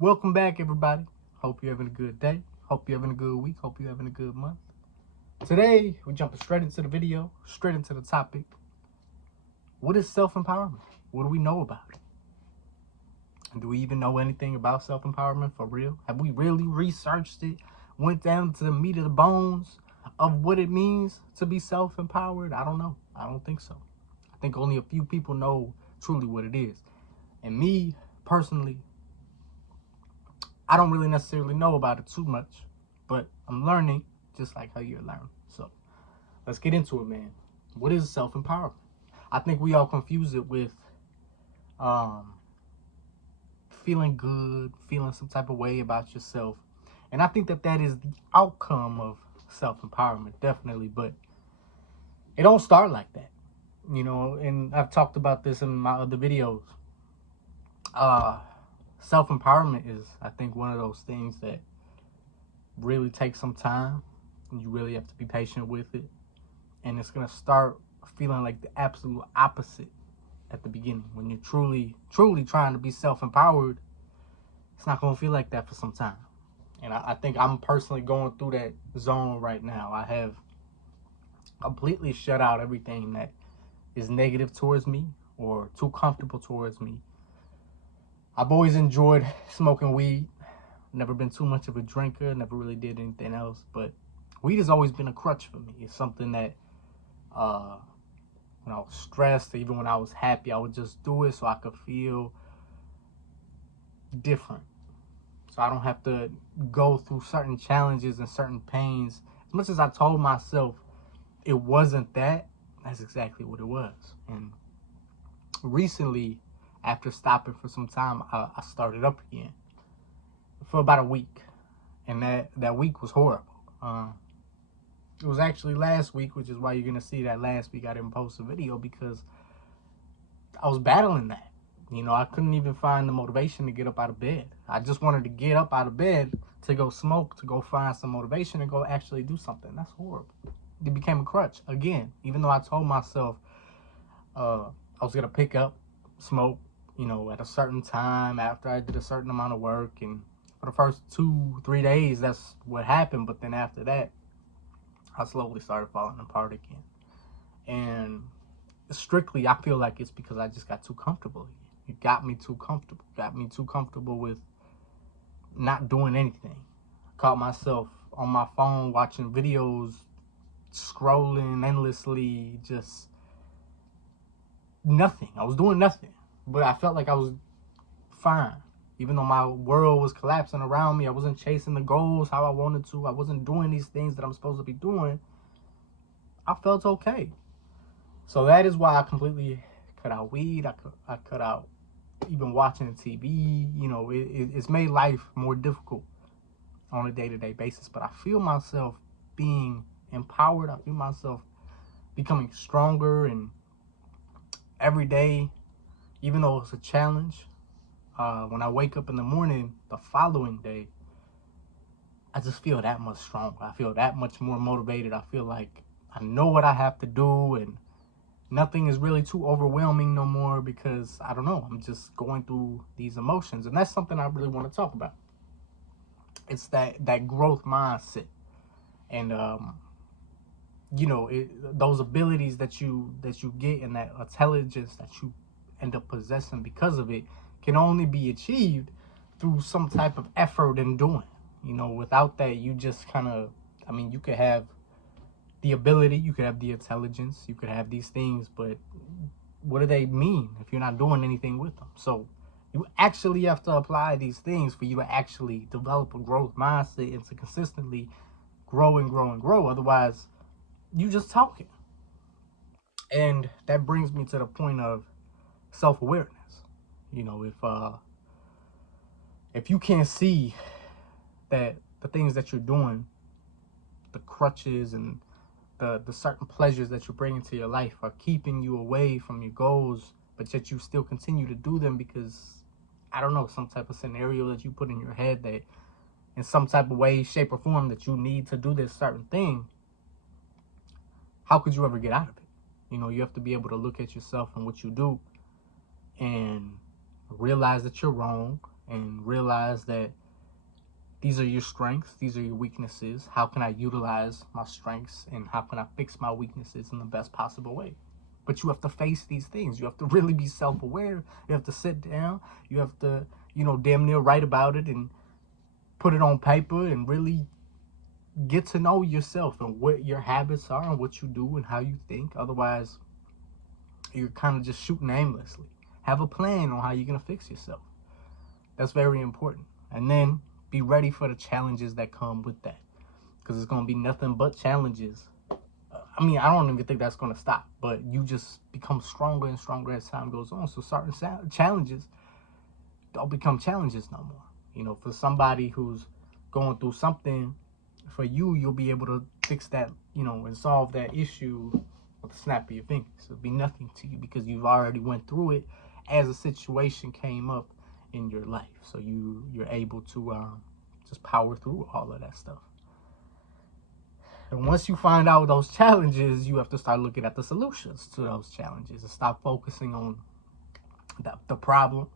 Welcome back, everybody. Hope you're having a good day. Hope you're having a good week. Hope you're having a good month. Today, we're jumping straight into the video, straight into the topic. What is self-empowerment? What do we know about it? And do we even know anything about self-empowerment for real? Have we really researched it? Went down to the meat of the bones of what it means to be self-empowered? I don't know. I don't think so. I think only a few people know truly what it is. And me, personally, I don't really necessarily know about it too much, but I'm learning just like how you're learning. So let's get into it, man. What is self-empowerment? I think we all confuse it with feeling good, feeling some type of way about yourself. And I think that is the outcome of self-empowerment, definitely. But it don't start like that, and I've talked about this in my other videos. Self-empowerment is, I think, one of those things that really takes some time. You really have to be patient with it. And it's going to start feeling like the absolute opposite at the beginning. When you're truly trying to be self-empowered, it's not going to feel like that for some time. And I think I'm personally going through that zone right now. I have completely shut out everything that is negative towards me or too comfortable towards me. I've always enjoyed smoking weed. Never been too much of a drinker. Never really did anything else. But weed has always been a crutch for me. It's something that when I was stressed, even when I was happy, I would just do it so I could feel different. So I don't have to go through certain challenges and certain pains. As much as I told myself it wasn't that, that's exactly what it was. And recently, after stopping for some time, I started up again for about a week. And that week was horrible. It was actually last week, which is why you're going to see that last week I didn't post a video, because I was battling that. I couldn't even find the motivation to get up out of bed. I just wanted to get up out of bed to go smoke, to go find some motivation and go actually do something. That's horrible. It became a crutch again, even though I told myself I was going to pick up smoke, at a certain time after I did a certain amount of work. And for the first 2-3 days, that's what happened. But then after that, I slowly started falling apart again. And strictly, I feel like it's because I just got too comfortable. It got me too comfortable with not doing anything. I caught myself on my phone watching videos, scrolling endlessly, just nothing. I was doing nothing, but I felt like I was fine. Even though my world was collapsing around me, I wasn't chasing the goals how I wanted to. I wasn't doing these things that I'm supposed to be doing. I felt okay. So that is why I completely cut out weed. I cut out even watching TV. It's made life more difficult on a day-to-day basis. But I feel myself being empowered. I feel myself becoming stronger. And every day, even though it's a challenge, when I wake up in the morning the following day, I just feel that much stronger. I feel that much more motivated. I feel like I know what I have to do, and nothing is really too overwhelming no more, because I don't know, I'm just going through these emotions. And that's something I really want to talk about. It's that growth mindset. And those abilities that you get, and that intelligence that you end up possessing because of it, can only be achieved through some type of effort in doing. Without that, you just kind of, you could have the ability, you could have the intelligence, you could have these things, but what do they mean if you're not doing anything with them? So you actually have to apply these things for you to actually develop a growth mindset and to consistently grow and grow and grow. Otherwise, you just talking. And that brings me to the point of self-awareness. If you can't see that the things that you're doing, the crutches and the certain pleasures that you're bringing to your life, are keeping you away from your goals, but yet you still continue to do them because, I don't know, some type of scenario that you put in your head that in some type of way, shape, or form that you need to do this certain thing, how could you ever get out of it? You have to be able to look at yourself and what you do and realize that you're wrong, and realize that these are your strengths, these are your weaknesses. How can I utilize my strengths, and how can I fix my weaknesses in the best possible way? But you have to face these things. You have to really be self-aware. You have to sit down. You have to, damn near write about it and put it on paper and really get to know yourself and what your habits are and what you do and how you think. Otherwise, you're kind of just shooting aimlessly. Have a plan on how you're going to fix yourself. That's very important. And then be ready for the challenges that come with that, because it's going to be nothing but challenges. I mean, I don't even think that's going to stop, but you just become stronger and stronger as time goes on. So certain challenges don't become challenges no more. For somebody who's going through something, for you, you'll be able to fix that, and solve that issue with a snap of your fingers. It'll be nothing to you because you've already went through it as a situation came up in your life. So you're able to just power through all of that stuff. And once you find out those challenges, you have to start looking at the solutions to those challenges and stop focusing on the problem.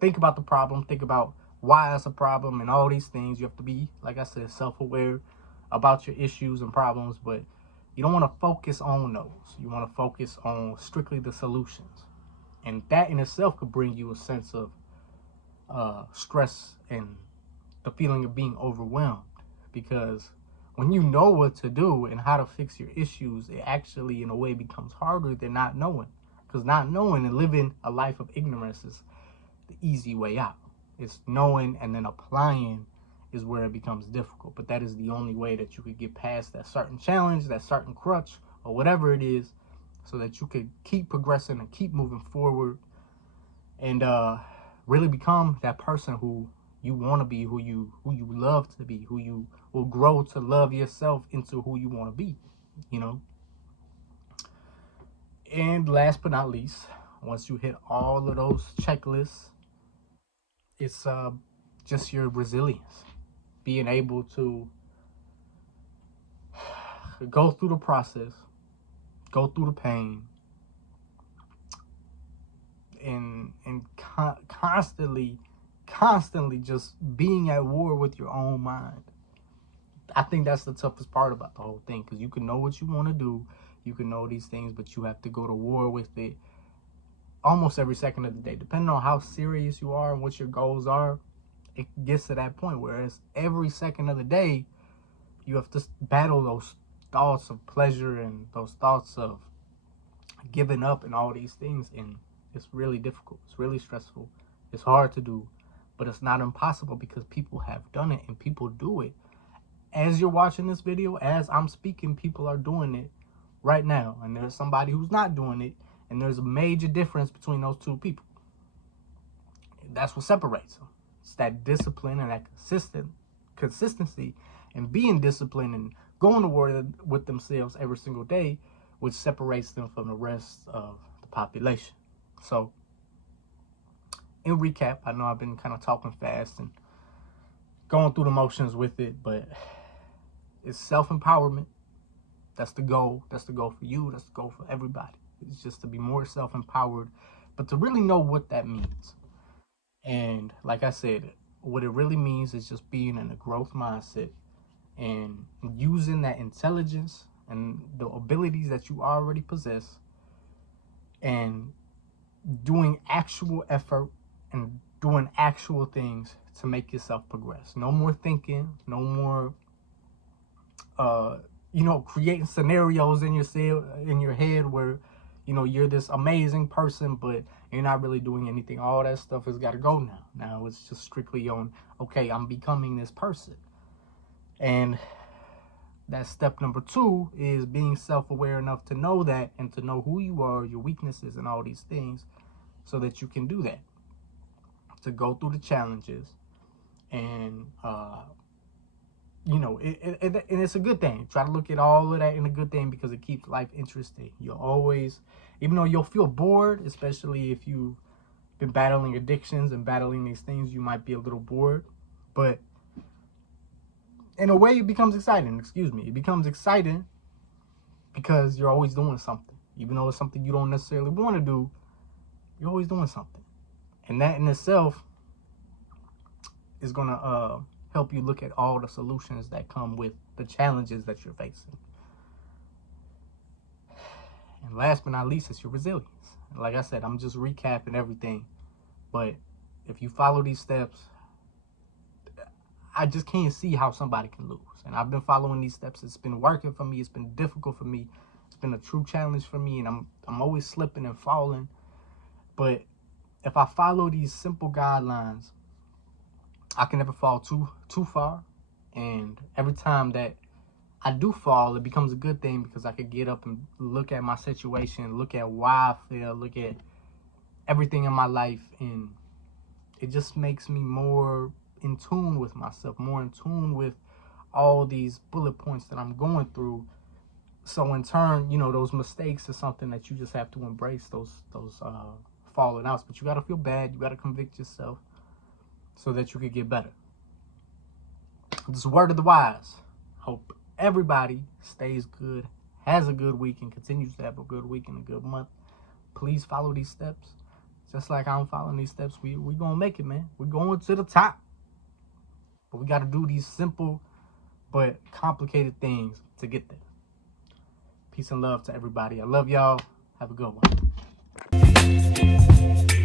Think about the problem. Think about why it's a problem and all these things. You have to be, like I said, self-aware about your issues and problems, but you don't want to focus on those. You want to focus on strictly the solutions. And that in itself could bring you a sense of stress and the feeling of being overwhelmed, because when you know what to do and how to fix your issues, it actually in a way becomes harder than not knowing, because not knowing and living a life of ignorance is the easy way out. It's knowing and then applying is where it becomes difficult, but that is the only way that you could get past that certain challenge, that certain crutch, or whatever it is, so that you could keep progressing and keep moving forward and really become that person who you want to be, who you love to be, who you will grow to love yourself into who you want to be, And last but not least, once you hit all of those checklists, it's just your resilience, being able to go through the process, go through the pain, and constantly just being at war with your own mind. I think that's the toughest part about the whole thing, because you can know what you want to do, you can know these things, but you have to go to war with it almost every second of the day. Depending on how serious you are and what your goals are, it gets to that point where it's every second of the day you have to battle those thoughts of pleasure and those thoughts of giving up and all these things, and it's really difficult. It's really stressful. It's hard to do, but it's not impossible, because people have done it and people do it. As you're watching this video, as I'm speaking, people are doing it right now, and there's somebody who's not doing it, and there's a major difference between those two people. That's what separates them. It's that discipline and that consistency and being disciplined and going to war with themselves every single day, which separates them from the rest of the population. So, in recap, I know I've been kind of talking fast and going through the motions with it, but it's self-empowerment. That's the goal. That's the goal for you. That's the goal for everybody. It's just to be more self-empowered, but to really know what that means. And like I said, what it really means is just being in a growth mindset and using that intelligence and the abilities that you already possess and doing actual effort and doing actual things to make yourself progress. No more thinking, no more creating scenarios in your head where you're this amazing person, but you're not really doing anything. All that stuff has got to go now. Now it's just strictly on, okay, I'm becoming this person. And that's step number 2, is being self-aware enough to know that and to know who you are, your weaknesses, and all these things, so that you can do that, to go through the challenges. And and it's a good thing. Try to look at all of that in a good thing, because it keeps life interesting. You'll always, even though you'll feel bored, especially if you've been battling addictions and battling these things, you might be a little bored, but in a way it becomes exciting. It becomes exciting because you're always doing something. Even though it's something you don't necessarily want to do, you're always doing something. And that in itself is going to help you look at all the solutions that come with the challenges that you're facing. And last but not least, it's your resilience. Like I said, I'm just recapping everything. But if you follow these steps, I just can't see how somebody can lose. And I've been following these steps. It's been working for me. It's been difficult for me. It's been a true challenge for me. And I'm always slipping and falling. But if I follow these simple guidelines, I can never fall too far. And every time that I do fall, it becomes a good thing because I could get up and look at my situation, look at why I fail, look at everything in my life, and it just makes me more in tune with myself, more in tune with all these bullet points that I'm going through. So in turn, you know, those mistakes are something that you just have to embrace, those falling outs. But you got to feel bad. You got to convict yourself so that you could get better. This is word of the wise. Hope everybody stays good, has a good week, and continues to have a good week and a good month. Please follow these steps. Just like I'm following these steps, we going to make it, man. We're going to the top. But we got to do these simple but complicated things to get there. Peace and love to everybody. I love y'all. Have a good one.